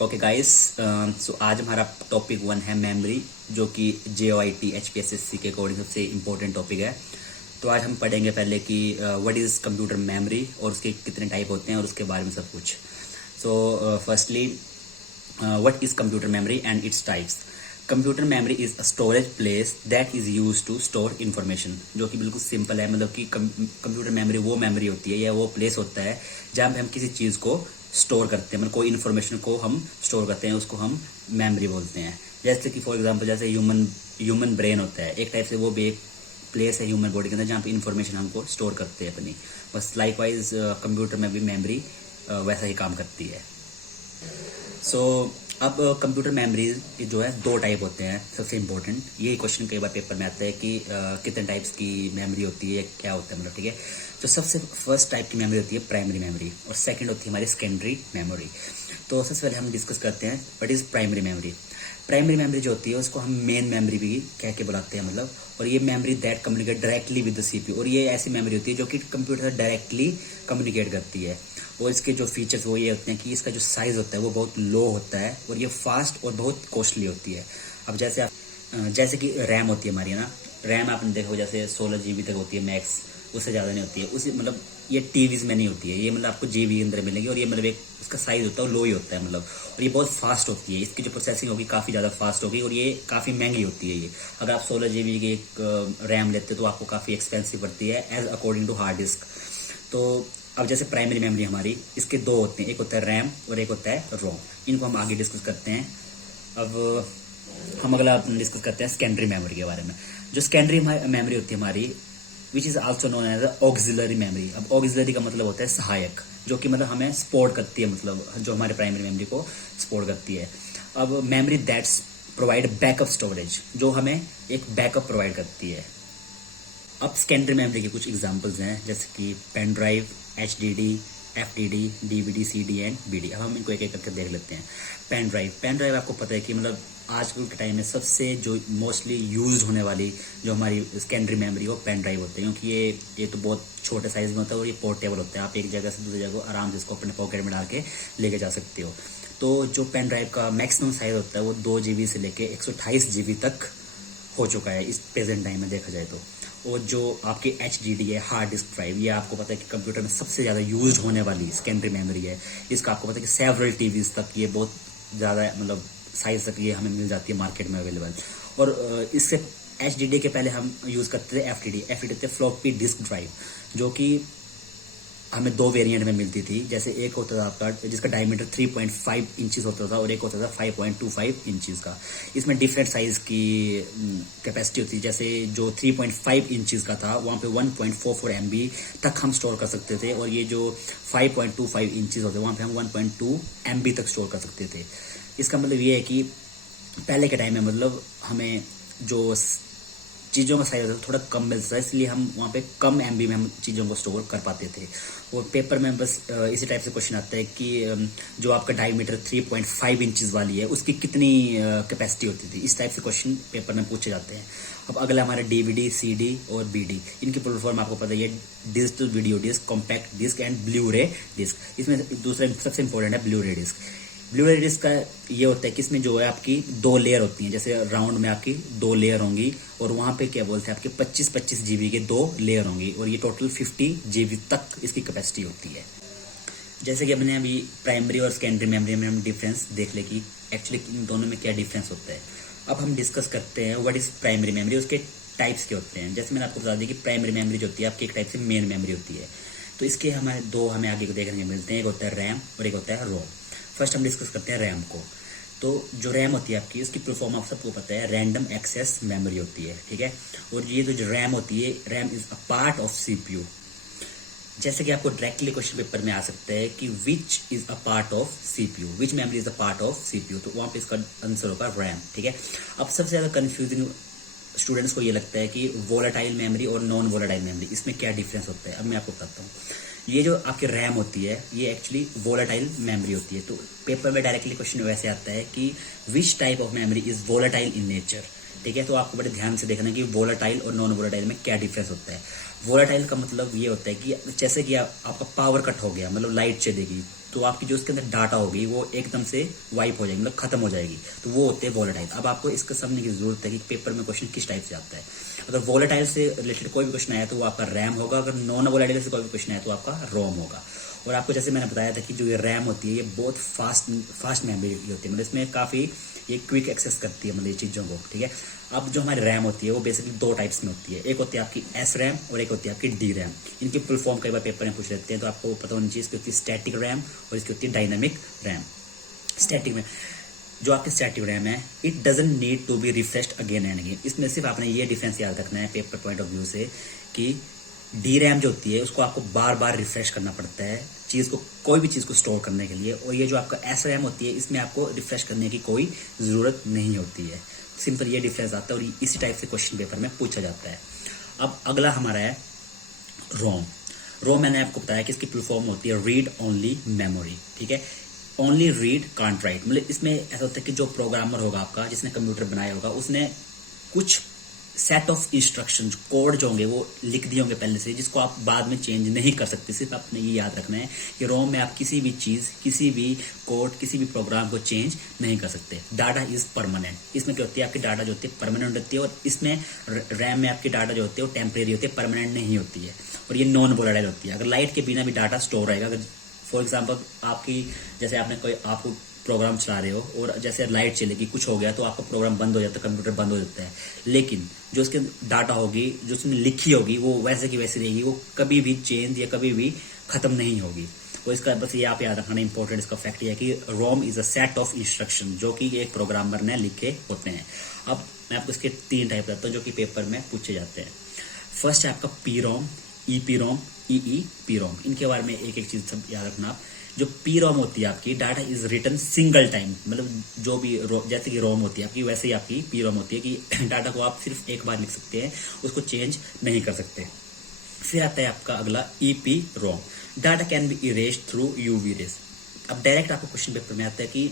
Okay guys, सो आज हमारा topic 1 है मेमोरी, जो कि JOIT HPSSC के अकॉर्डिंग सबसे इम्पोर्टेंट टॉपिक है। तो आज हम पढ़ेंगे पहले कि व्हाट इज़ कंप्यूटर मेमोरी और उसके कितने टाइप होते हैं और उसके बारे में सब कुछ। So firstly, what is computer memory and its types. Computer memory is a storage place that is use to store information, जो कि बिल्कुल सिंपल है। मतलब कि कंप्यूटर मेमोरी वो मेमोरी होती है या वो प्लेस होता है जहाँ पे हम किसी चीज़ को स्टोर करते हैं, मतलब कोई इन्फॉर्मेशन को हम स्टोर करते हैं, उसको हम मेमोरी बोलते हैं। जैसे कि फॉर एग्जांपल, जैसे ह्यूमन ब्रेन होता है एक टाइप से, वो भी एक प्लेस है ह्यूमन बॉडी के अंदर जहाँ पे इन्फॉर्मेशन हमको स्टोर करते हैं अपनी। बस लाइकवाइज कंप्यूटर में भी मेमोरी वैसा ही काम करती है। सो अब कंप्यूटर मेमोरी जो है 2 टाइप होते हैं। सबसे इम्पोर्टेंट ये क्वेश्चन कई बार पेपर में आता है कि कितने टाइप्स की मेमोरी होती है, क्या होता है, मतलब ठीक है। तो सबसे फर्स्ट टाइप की मेमोरी होती है प्राइमरी मेमोरी, और सेकंड होती है हमारी सेकेंडरी मेमोरी। तो सबसे पहले हम डिस्कस करते हैं what is primary memory. Primary memory जो होती है उसको हम मेन मेमोरी भी कह के बुलाते हैं, मतलब। और ये memory that communicate directly with the CPU, और ये ऐसी मेमोरी होती है जो कि कंप्यूटर से डायरेक्टली कम्युनिकेट करती है। और इसके जो फीचर्स वो ये होते हैं कि इसका जो साइज़ होता है वो बहुत लो होता है, और ये फास्ट और बहुत कॉस्टली होती है। अब जैसे कि रैम होती है हमारी, है ना। रैम आपने देखा हो, जैसे 16 GB तक होती है मैक्स, उससे ज़्यादा नहीं होती है। उसी मतलब ये टीवीज़ में नहीं होती है, ये मतलब आपको GB के अंदर मिलेगी। और ये मतलब एक उसका साइज़ होता है, लो ही होता है मतलब। और ये बहुत फास्ट होती है, इसकी जो प्रोसेसिंग होगी काफ़ी ज़्यादा फास्ट होगी, और ये काफ़ी महंगी होती है। ये अगर आप 16 GB की एक रैम लेते हो तो आपको काफ़ी एक्सपेंसिव पड़ती है as according to hard disk. तो अब जैसे प्राइमरी मेमोरी हमारी, इसके 2 होते हैं, एक होता है रैम और एक होता है रोम। इनको हम आगे डिस्कस करते हैं। अब हम अगला डिस्कस करते हैं सेकेंडरी मेमोरी के बारे में। जो सेकेंडरी मेमोरी होती है हमारी, which is also known as auxiliary memory. अब ऑक्सिलरी का मतलब होता है सहायक, जो कि मतलब हमें सपोर्ट करती है, मतलब जो हमारे प्राइमरी मेमोरी को सपोर्ट करती है। अब memory that's provide backup storage, जो हमें एक बैकअप प्रोवाइड करती है। अब सेकेंडरी मेमोरी के कुछ एग्जांपल्स हैं, जैसे कि pen drive, HDD, FDD, DVD, CD and BD। अब हम इनको एक एक करके देख लेते हैं। पेन ड्राइव आपको पता है कि मतलब आजकल के टाइम में सबसे जो मोस्टली यूज्ड होने वाली जो हमारी सेकेंडरी मेमोरी वो पेन ड्राइव होते हैं, क्योंकि ये तो बहुत छोटे साइज़ में होता है और ये पोर्टेबल होता है। आप एक जगह से दूसरी जगह आराम से इसको अपने पॉकेट में डाल के लेके जा सकते हो। तो जो पेन ड्राइव का मैक्सिमम साइज़ होता है वो 2 GB से लेके 128 GB तक हो चुका है इस प्रेजेंट टाइम में देखा जाए तो। और जो आपके HDD है, हार्ड डिस्क ड्राइव, ये आपको पता है कि कंप्यूटर में सबसे ज़्यादा यूज्ड होने वाली सेकेंडरी मेमोरी है। इसका आपको पता है कि सेवरल TVs तक ये बहुत ज़्यादा मतलब साइज तक ये हमें मिल जाती है मार्केट में अवेलेबल। और इससे HDD के पहले हम यूज़ करते थे FTD होते फ्लॉपी डिस्क ड्राइव, जो कि हमें 2 वेरिएंट में मिलती थी। जैसे एक होता था आपका जिसका डायमीटर 3.5 इंचेस होता था, और एक होता था 5.25 इंचेस का। इसमें डिफरेंट साइज़ की कैपेसिटी होती थी। जैसे जो 3.5 इंचेस का था वहाँ पे 1.44 MB तक हम स्टोर कर सकते थे, और ये जो 5.25 इंचेस होते वहाँ पे हम 1.2 MB तक स्टोर कर सकते थे। इसका मतलब ये है कि पहले के टाइम में मतलब हमें जो चीज़ों का साइज होता था थोड़ा कम मिलता था, इसलिए हम वहाँ पे कम MB में हम चीज़ों को स्टोर कर पाते थे। और पेपर में बस इसी टाइप से क्वेश्चन आता है कि जो आपका डायमीटर 3.5 इंचेस वाली है उसकी कितनी कैपेसिटी होती थी। इस टाइप से क्वेश्चन पेपर में पूछे जाते हैं। अब अगला हमारा DVD, CD और BD। इनकी फुल फॉर्म आपको पता ही है, digital video disc, compact disc and blu ray disc. इसमें दूसरा सबसे इंपॉर्टेंट है blue ray disc. Blu ray disc का ये होता है कि इसमें जो है आपकी 2 लेयर होती हैं, जैसे राउंड में आपकी 2 लेयर होंगी, और वहाँ पे क्या बोलते हैं आपके 25-25 GB के 2 लेयर होंगी, और ये टोटल 50 GB तक इसकी कैपेसिटी होती है। जैसे कि अपने अभी प्राइमरी और सेकेंडरी मेमोरी में हम डिफरेंस देख ले कि एक्चुअली इन दोनों में क्या डिफरेंस होता है। अब हम डिस्कस करते हैं व्हाट इज़ प्राइमरी मेमोरी, उसके टाइप्स के होते हैं। जैसे मैंने आपको बता दिया कि प्राइमरी मेमोरी जो होती है आपकी एक टाइप से मेन मेमोरी होती है। तो इसके हमें 2 हमें आगे को देखने को मिलते हैं, एक होता है रैम और एक होता है रोम। फर्स्ट हम डिस्कस करते हैं रैम को। तो जो रैम होती है आपकी, उसकी परफॉर्म आप सबको पता है, रैंडम एक्सेस मेमोरी होती है, ठीक है। और ये जो रैम होती है, RAM is a part of CPU। जैसे कि आपको डायरेक्टली क्वेश्चन पेपर में आ सकता है कि which is a part of CPU, which memory is a part of CPU, तो वहाँ पे इसका आंसर होगा रैम, ठीक है। अब सबसे ज़्यादा कन्फ्यूजिंग स्टूडेंट्स को ये लगता है कि वोलेटाइल मेमोरी और नॉन वोलेटाइल मेमोरी, इसमें क्या डिफरेंस होता है। अब मैं आपको बताता हूँ। ये जो आपकी रैम होती है ये एक्चुअली वोलेटाइल मेमोरी होती है। तो पेपर में डायरेक्टली क्वेश्चन वैसे आता है कि which type of memory is volatile in nature, ठीक है। तो आपको बड़े ध्यान से देखना कि वोलेटाइल और नॉन वोलेटाइल में क्या डिफरेंस होता है। वोलेटाइल का मतलब ये होता है कि जैसे कि आपका पावर कट हो गया, मतलब लाइट चलेगी, तो आपकी जो उसके अंदर डाटा होगी वो एकदम से वाइप हो जाएगी, मतलब खत्म हो जाएगी। तो वो होते हैं वोलेटाइल। अब आपको इसको समझने की जरूरत है कि पेपर में क्वेश्चन किस टाइप से आता है। अगर वोलेटाइल से रिलेटेड कोई भी क्वेश्चन आया तो वो आपका रैम होगा, अगर नॉन वोलेटाइल से कोई भी क्वेश्चन आया तो आपका रोम होगा। और आपको जैसे मैंने बताया था कि जो ये रैम होती है ये बहुत फास्ट मेमोरी होती है, मतलब इसमें काफ़ी ये क्विक एक्सेस करती है मतलब ये चीज़ों को, ठीक है। अब जो हमारी रैम होती है वो बेसिकली दो टाइप्स में होती है, एक होती है आपकी एस रैम और एक होती है आपकी डी रैम। इनकी फुल फॉर्म कई बार पेपर में पूछ लेते हैं, तो आपको पता होनी चाहिए। इसकी होती है स्टैटिक रैम और इसकी होती है डायनामिक रैम। स्टैटिक में जो आपकी स्टैटिक रैम है, it doesn't need to be refreshed again and again. इसमें सिर्फ आपने ये डिफरेंस याद रखना है पेपर पॉइंट ऑफ व्यू से कि डी रैम जो होती है उसको आपको बार बार रिफ्रेश करना पड़ता है चीज़ को, कोई भी चीज़ को स्टोर करने के लिए। और ये जो आपका एस रैम होती है इसमें आपको रिफ्रेश करने की कोई ज़रूरत नहीं होती है। सिंपल ये डिफरेंस आता है और इसी टाइप से क्वेश्चन पेपर में पूछा जाता है। अब अगला हमारा है रोम। रोम मैंने आपको बताया कि इसकी फुल फॉर्म होती है रीड ओनली मेमोरी, ठीक है। ओनली रीड कांट राइट, मतलब इसमें ऐसा होता है कि जो प्रोग्रामर होगा आपका, जिसने कंप्यूटर बनाया होगा, उसने कुछ सेट ऑफ इंस्ट्रक्शंस कोड जो होंगे वो लिख दिए होंगे पहले से, जिसको आप बाद में चेंज नहीं कर सकते। सिर्फ आपने ये याद रखना है कि रोम में आप किसी भी चीज़, किसी भी कोड, किसी भी प्रोग्राम को चेंज नहीं कर सकते। Data is permanent. इसमें क्या होती है, आपकी डाटा जो होती है परमानेंट होती है, और इसमें रैम में आपकी डाटा जो होती है वो टेम्परेरी होती है, परमानेंट नहीं होती है। और ये नॉन वोलेटाइल होती है। अगर लाइट के बिना भी डाटा स्टोर रहेगा, अगर फॉर एग्जाम्पल आपकी जैसे आपने कोई आपको प्रोग्राम चला रहे हो और जैसे लाइट चलेगी, कुछ हो गया तो आपका प्रोग्राम बंद हो जाता है, कंप्यूटर बंद हो जाता है। लेकिन जो उसके डाटा होगी, जो उसने लिखी होगी, वो वैसे की वैसे रहेगी, वो कभी भी चेंज या कभी भी खत्म नहीं होगी। तो इसका बस ये आप याद रखना इंपॉर्टेंट इसका फैक्ट ये है कि ROM is a set of instruction जो कि एक प्रोग्रामर ने लिखे होते हैं। अब मैं आपको इसके 3 टाइप बताता हूँ जो कि पेपर में पूछे जाते हैं। फर्स्ट है आपका P ROM, E P ROM, E P ROM. इनके बारे में एक एक चीज सब याद रखना आप। जो पी रोम होती है आपकी, data is written single time, मतलब जो भी जैसे कि रोम होती है आपकी, वैसे ही आपकी पी रोम होती है कि डाटा को आप सिर्फ एक बार लिख सकते हैं, उसको चेंज नहीं कर सकते। फिर आता है आपका अगला E P ROM. Data can be erased through UV rays. अब डायरेक्ट आपको क्वेश्चन पेपर में आता है कि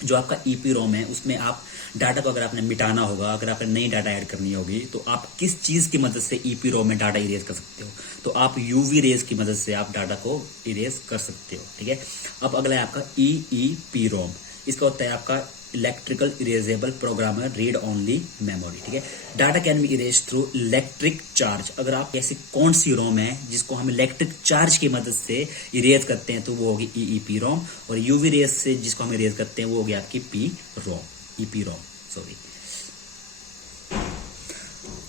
जो आपका ईपी रोम है उसमें आप डाटा को अगर आपने मिटाना होगा, अगर आपने नई डाटा ऐड करनी होगी, तो आप किस चीज की मदद से ईपी रोम में डाटा इरेज कर सकते हो। तो आप यूवी रेज की मदद से आप डाटा को इरेज कर सकते हो, ठीक है। अब अगला है आपका ईईपी रोम। इसका होता है आपका electrical erasable programmer read only memory, ठीक है। Data can be erase through electric charge. अगर आप ऐसी कौन सी रोम है जिसको हम इलेक्ट्रिक चार्ज की मदद से इरेज करते हैं तो वो होगी ईईपी रोम, और यूवी रेज से जिसको हम इरेज करते हैं वो होगी आपकी पी रोम, ईपी रोम, सॉरी।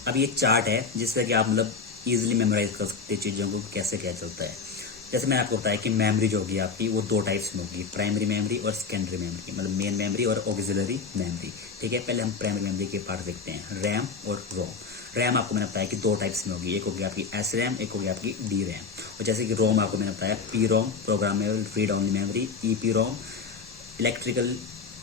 अब ये चार्ट है जिससे कि आप मतलब इजिली मेमोराइज कर सकते हैं चीजों को, कैसे क्या चलता है। जैसे मैंने आपको बताया कि मेमोरी जो होगी आपकी वो 2 टाइप्स में होगी, प्राइमरी मेमोरी और सेकेंडरी मेमोरी, मतलब मेन मेमोरी और ऑक्सिलरी मेमोरी, ठीक है। पहले हम प्राइमरी मेमोरी के पार्ट देखते हैं, रैम और रोम। रैम आपको मैंने बताया कि 2 टाइप्स में होगी, एक होगी आपकी एस रैम, एक होगी आपकी डी रैम। और जैसे कि रोम आपको मैंने बताया P ROM programmable read only memory, E P ROM electrical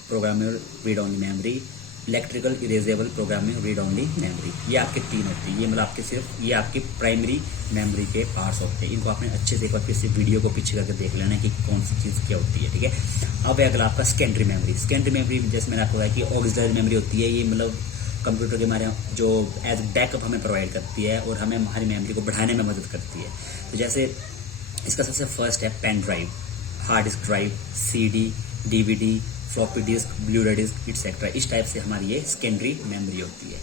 programmable read only memory, electrical erasable programming read only memory. ये आपके 3 होती है। ये मतलब आपके सिर्फ ये आपकी प्राइमरी मेमोरी के पार्ट्स होते हैं। इनको आपने अच्छे से एक बार फिर से वीडियो को पीछे करके देख लेना कि कौन सी चीज़ क्या होती है, ठीक है। अब है अगला आपका सेकेंडरी मेमोरी। सेकेंडरी मेमोरी जैसे मैंने आपको बताया कि ऑक्सिलरी मेमोरी होती है। ये मतलब कंप्यूटर के हमारे जो एज बैकअप हमें प्रोवाइड करती है और हमें हमारी मेमोरी को बढ़ाने में मदद करती है। तो जैसे इसका सबसे फर्स्ट है pen drive, hard disk drive, CD, DVD, floppy disk, blu ray disc etcetera. इस टाइप से हमारी ये सेकेंडरी मेमोरी होती है।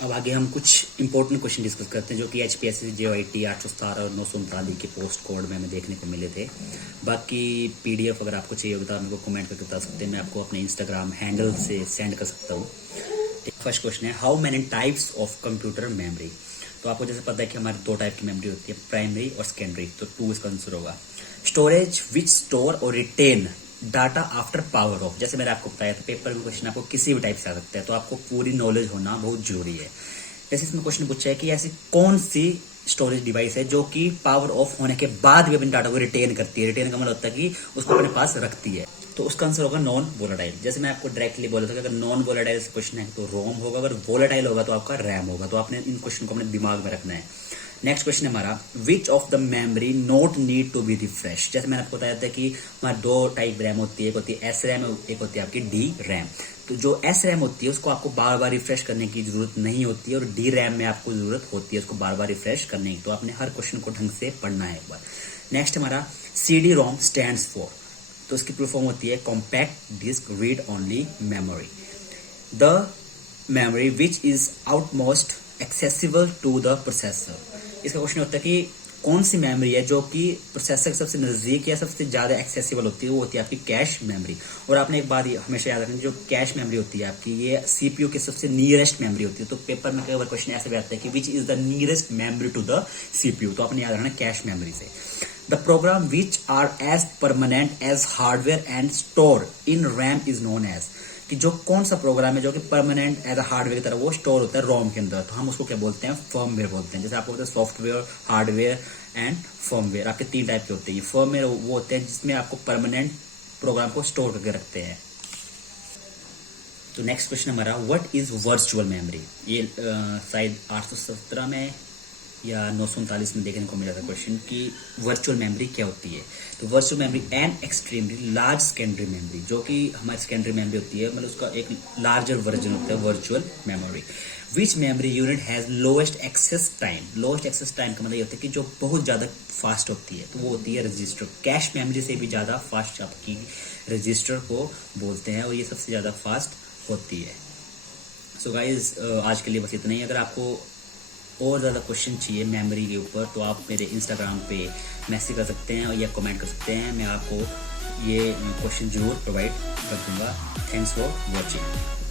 अब आगे हम कुछ इंपॉर्टेंट क्वेश्चन डिस्कस करते हैं जो कि एचपीएससी JOIT 817 और 939 के पोस्ट कोड में हमें देखने को मिले थे। बाकी PDF अगर आपको चाहिए होगा तो मेरे को कमेंट करके बता सकते हैं, मैं आपको अपने इंस्टाग्राम हैंडल से सेंड कर सकता हूँ। फर्स्ट क्वेश्चन है how many types of computer memory. तो आपको जैसे पता है कि हमारे 2 टाइप की मेमोरी होती है, प्राइमरी और सेकेंडरी, तो 2 इसका आंसर होगा। स्टोरेज विच स्टोर और retain data after power off. जैसे मैंने आपको बताया था पेपर में क्वेश्चन आपको किसी भी टाइप से आ सकता है, तो आपको पूरी नॉलेज होना बहुत जरूरी है। जैसे इसमें क्वेश्चन पूछा है कि ऐसी कौन सी स्टोरेज डिवाइस है जो कि पावर ऑफ होने के बाद भी अपने डाटा को रिटेन करती है। रिटेन का मतलब होता है कि उसको अपने पास रखती है। तो उसका आंसर होगा नॉन वोलेटाइल। जैसे मैं आपको डायरेक्टली बोला था कि अगर नॉन वोलेटाइल से क्वेश्चन है तो रोम होगा, अगर वोलेटाइल होगा तो आपका रैम होगा। तो आपने इन क्वेश्चन को अपने दिमाग में रखना है। नेक्स्ट क्वेश्चन हमारा, which of the memory not need to be refresh. जैसे मैंने आपको बताया था कि हमारा दो टाइप रैम होती है, एक होती है एस रैम, एक होती है आपकी डी रैम। तो जो एस रैम होती है उसको आपको बार बार रिफ्रेश करने की जरूरत नहीं होती है, और डी रैम में आपको जरूरत होती है उसको बार बार रिफ्रेश करने की। तो आपने हर क्वेश्चन को ढंग से पढ़ना है एक बार। नेक्स्ट हमारा, C D ROM stands for, तो इसकी फुल फॉर्म होती है compact disc read only memory. The memory which is outmost accessible to the processor. इसका क्वेश्चन होता है कि कौन सी मेमोरी है जो कि प्रोसेसर के सबसे नजदीक या सबसे ज्यादा एक्सेसिबल होती है, वो होती है आपकी कैश मेमोरी। और आपने एक बात हमेशा याद रखनी, जो कैश मेमोरी होती है आपकी, ये सीपीयू के सबसे नियरेस्ट मेमोरी होती है। तो पेपर में कई बार क्वेश्चन ऐसे भी आता है कि which is the nearest memory to the CPU, तो आपने याद रखना कैश मेमोरी से। The program which are as permanent as hardware and store in RAM is known as, कि जो कौन सा प्रोग्राम है जो कि परमानेंट एज अ हार्डवेयर की तरह वो स्टोर होता है रोम के अंदर, तो हम उसको क्या बोलते हैं, फर्मवेयर बोलते हैं। जैसे आपको बोलते हैं सॉफ्टवेयर, हार्डवेयर एंड फर्मवेयर, आपके तीन टाइप के होते हैं। फर्मवेयर वो होते हैं जिसमें आपको परमानेंट प्रोग्राम को स्टोर करके रखते हैं। तो नेक्स्ट क्वेश्चन हमारा, व्हाट इज वर्चुअल मेमोरी। ये शायद 817 में या 939 में देखने को मिला था क्वेश्चन कि वर्चुअल मेमोरी क्या होती है। तो virtual memory an extremely large secondary memory, जो कि हमारी सेकेंडरी मेमोरी होती है, मतलब उसका एक लार्जर वर्जन होता है virtual memory. Which memory unit has lowest access time. Lowest access time का मतलब ये होता है कि जो बहुत ज्यादा फास्ट होती है, तो वो होती है रजिस्टर। कैश मेमोरी से भी ज्यादा फास्ट आपकी रजिस्टर को बोलते हैं, और ये सबसे ज्यादा फास्ट होती है। सो गाइज आज के लिए बस इतना ही। अगर आपको और ज़्यादा क्वेश्चन चाहिए मेमोरी के ऊपर, तो आप मेरे इंस्टाग्राम पे मैसेज कर सकते हैं या कमेंट कर सकते हैं, मैं आपको ये क्वेश्चन जरूर प्रोवाइड कर दूंगा। Thanks for watching.